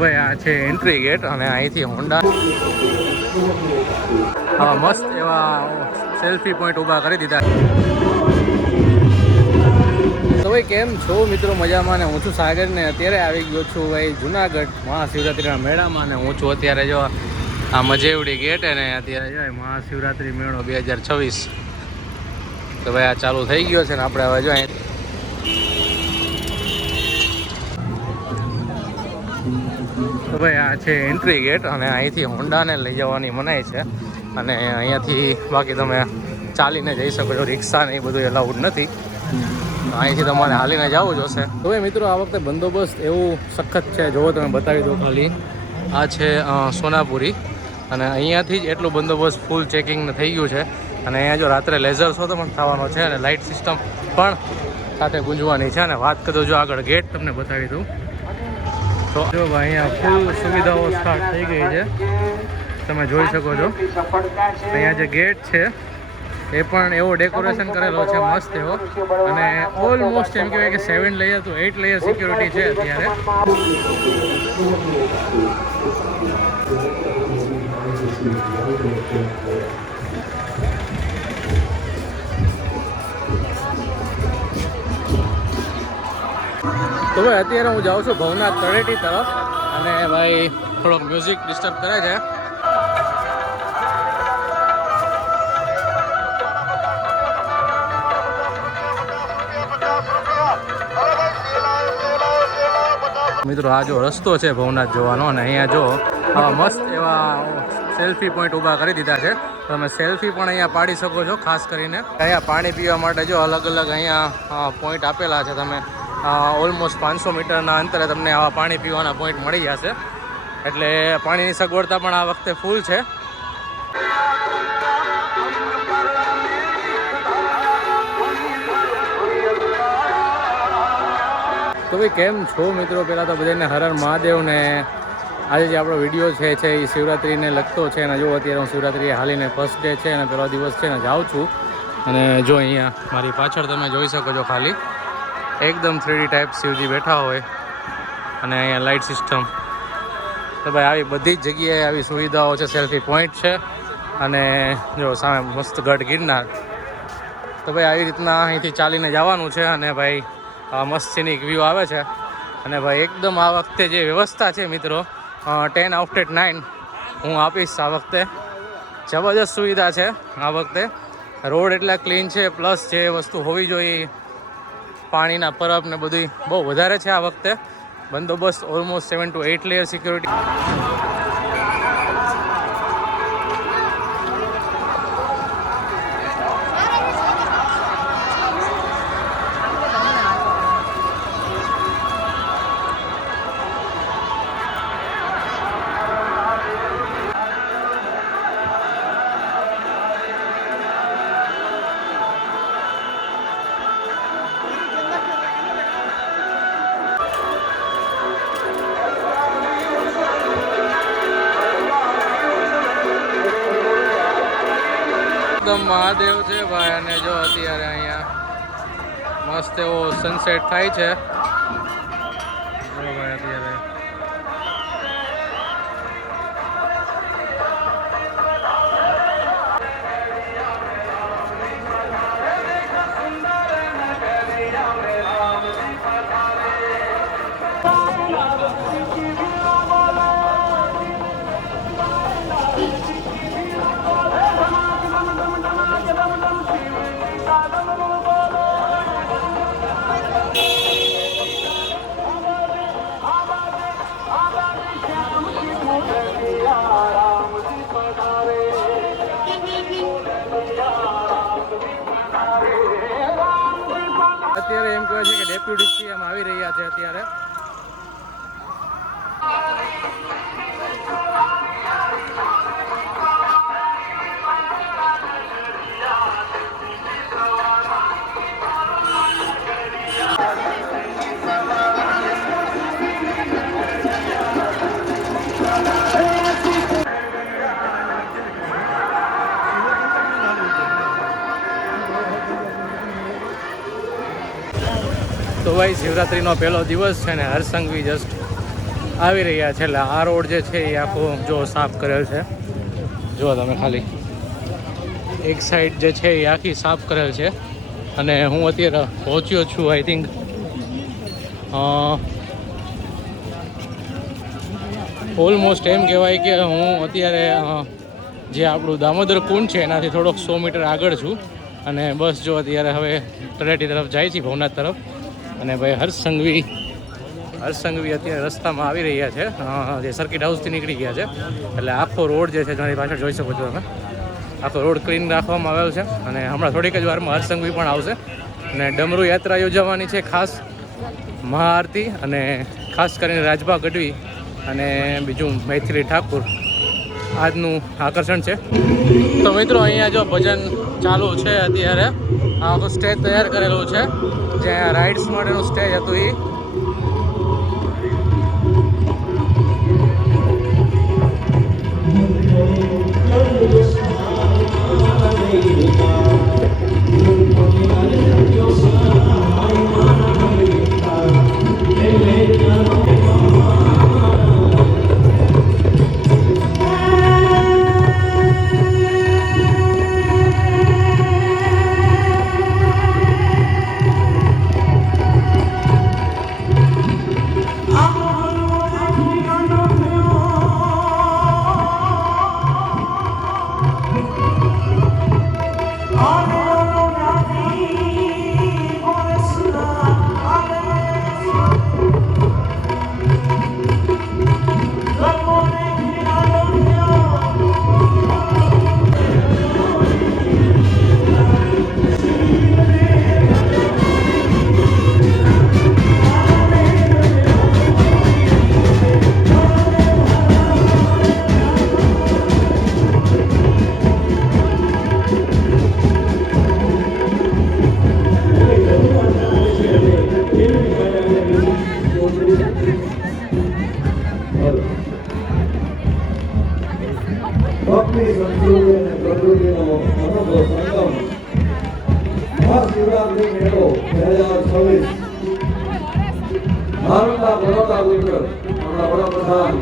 ભાઈ આ છે એન્ટ્રી ગેટ અને અહીંથી હોન્ડા હા મસ્ત એવા સેલ્ફી પોઈન્ટ ઊભા કરી દીધા. તો ભાઈ કેમ છો મિત્રો? મજામાં ને હું છું સાગર ને અત્યારે આવી ગયો છું ભાઈ જુનાગઢ મહાશિવરાત્રિના મેળામાં. ને હું છું અત્યારે જો આ મજેવડી ગેટ અને અત્યારે જો મહાશિવરાત્રિ મેળો 2026 તો ભાઈ આ ચાલુ થઈ ગયો છે ને આપણે હવે જો તો ભાઈ આ છે એન્ટ્રી ગેટ અને અહીંથી હોન્ડાને લઈ જવાની મનાઈ છે અને અહીંયાથી બાકી તમે ચાલીને જઈ શકો છો. રિક્ષા ને એ બધું એલાઉડ નથી, અહીંથી તમારે હાલીને જવું જોશે. તો ભાઈ મિત્રો આ વખતે બંદોબસ્ત એવું સખત છે, જોવો તમે બતાવી દો ખાલી. આ છે સોનાપુરી અને અહીંયાથી જ એટલું બંદોબસ્ત ફૂલ ચેકિંગ થઈ ગયું છે. અને અહીંયા જો રાત્રે લેઝર શો તો પણ થવાનો છે અને લાઇટ સિસ્ટમ પણ સાથે ગુંજવાની છે. અને વાત કરું જો આગળ ગેટ તમને બતાવી દઉં તો જો ભાઈ અહીંયા ફૂલ સુવિધાઓ સ્ટાર્ટ થઈ ગઈ છે, તમે જોઈ શકો છો. અહીંયા જે ગેટ છે એ પણ એવો ડેકોરેશન કરેલો છે મસ્ત એવો, અને ઓલમોસ્ટ એમ કહેવાય કે 7 લેયર to 8 લેયર સિક્યોરિટી છે અત્યારે. તો ભાઈ અત્યારે હું જાઉં છું ભવનાથ તળેટી તરફ અને ભાઈ થોડોક મ્યુઝિક ડિસ્ટર્બ કરે છે. મિત્રો આ જો રસ્તો છે ભવનાથ જવાનો અને અહીંયા જો મસ્ત એવા સેલ્ફી પોઈન્ટ ઊભા કરી દીધા છે. તમે સેલ્ફી પણ અહીંયા પાડી શકો છો. ખાસ કરીને અહીંયા પાણી પીવા માટે જો અલગ અલગ અહીંયા પોઈન્ટ આપેલા છે. તમે ઓલમોસ્ટ 500 મીટરના અંતરે તમને આવા પાણી પીવાના પોઈન્ટ મળી જશે. એટલે પાણીની સગવડતા પણ આ વખતે ફૂલ છે. તો ભાઈ કેમ છો મિત્રો? પહેલાં તો બધાને હર હર મહાદેવ. ને આજે જે આપણો વિડીયો છે એ શિવરાત્રિને લગતો છે. અને જો અત્યારે હું શિવરાત્રિએ હાલીને ફર્સ્ટ ડે છે અને પહેલો દિવસ છે ને જાઉં છું. અને જો અહીંયા મારી પાછળ તમે જોઈ શકો છો ખાલી એકદમ 3D ટાઈપ શિવજી બેઠા હોય અને અહીંયા લાઇટ સિસ્ટમ. તો ભાઈ આવી બધી જ જગ્યાએ આવી સુવિધાઓ છે. સેલ્ફી પોઈન્ટ છે અને જો સામે મસ્ત ગઢ ગિરનાર. તો ભાઈ આવી રીતના અહીંથી ચાલીને જવાનું છે અને ભાઈ મસ્ત સિનિક વ્યૂ આવે છે. અને ભાઈ એકદમ આ વખતે જે વ્યવસ્થા છે મિત્રો 10/9 હું આપીશ. આ વખતે જબરદસ્ત સુવિધા છે. આ વખતે રોડ એટલા ક્લીન છે, પ્લસ જે વસ્તુ હોવી જોઈએ પાણીના પરબ ને બધું બહુ વધારે છે આ વખતે. બંદોબસ્ત almost 7 to 8 layer security. Mahadev છે ભાઈ. અને જો અત્યારે અહીંયા મસ્ત એવો સનસેટ થાય છે. જો ભાઈ અત્યારે એમ કહેવાય છે કે ડેપ્યુટી સીએમ આવી રહ્યા છે અત્યારે. તો ભાઈ શિવરાત્રીનો પહેલો દિવસ છે ને હરસંઘવી જસ્ટ આવી રહ્યા છે. એટલે આ રોડ જે છે એ આખો જો સાફ કરેલ છે. જો તમે ખાલી એક સાઈડ જે છે એ આખી સાફ કરેલ છે. અને હું અત્યારે પહોંચ્યો છું આઈ થિંક ઓલમોસ્ટ એમ કહેવાય કે હું અત્યારે જે આપણું દામોદર કુંડ છે એનાથી થોડોક 100 મીટર આગળ છું. અને બસ જો અત્યારે હવે તળેટી તરફ જાય છે, ભવનાથ તરફ. અને ભાઈ હર્ષસંઘવી અત્યારે રસ્તામાં આવી રહ્યા છે, જે સર્કિટ હાઉસથી નીકળી ગયા છે. એટલે આખો રોડ જે છે મારી પાછળ જોઈ શકો છો તમે, આખો રોડ ક્લીન રાખવામાં આવેલો છે. અને હમણાં થોડીક જ વારમાં હર્ષસંઘવી પણ આવશે. અને ડમરૂ યાત્રા યોજાવાની છે, ખાસ મહાઆરતી, અને ખાસ કરીને રાજભા ગઢવી અને બીજું મૈથિલી ઠાકુર આજનું આકર્ષણ છે. તો મિત્રો અહીંયા જો ભજન ચાલુ છે અત્યારે. આખું સ્ટેજ તૈયાર કરેલું છે, જે રાઇડ્સ માટેનું સ્ટેજ હતું એ. મહાશિવરાત્રી મેળો 2026 ભારતના બરોડા ગુજર આપણા વડાપ્રધાન